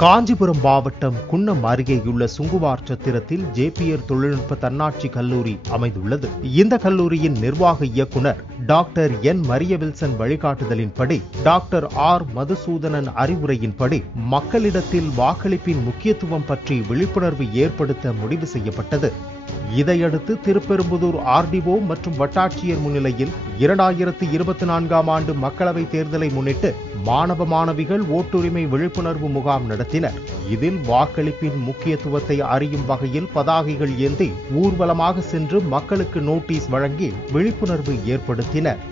காஞ்சிபுரம் மாவட்டம் குன்னம் அருகேயுள்ள சுங்குவார் சத்திரத்தில் ஜேபிஆர் தொழில்நுட்ப தன்னாட்சி கல்லூரி அமைந்துள்ளது. இந்த கல்லூரியின் நிர்வாக இயக்குநர் டாக்டர் என் மரியவில்சன் வழிகாட்டுதலின்படி, டாக்டர் ஆர் மதுசூதனன் அறிவுரையின்படி மக்களிடத்தில் வாக்களிப்பின் முக்கியத்துவம் பற்றி விழிப்புணர்வு ஏற்படுத்த முடிவு செய்யப்பட்டது. இதையடுத்து திருப்பெரும்புதூர் ஆர்டிஓ மற்றும் வட்டாட்சியர் முன்னிலையில் 2024ஆம் ஆண்டு மக்களவைத் தேர்தலை முன்னிட்டு மாணவ மாணவிகள் ஓட்டுரிமை விழிப்புணர்வு முகாம் நடத்தினர். இதில் வாக்களிப்பின் முக்கியத்துவத்தை அறியும் வகையில் பதாகைகள் ஏந்தி ஊர்வலமாக சென்று மக்களுக்கு நோட்டீஸ் வழங்கி விழிப்புணர்வு ஏற்படுத்தினர்.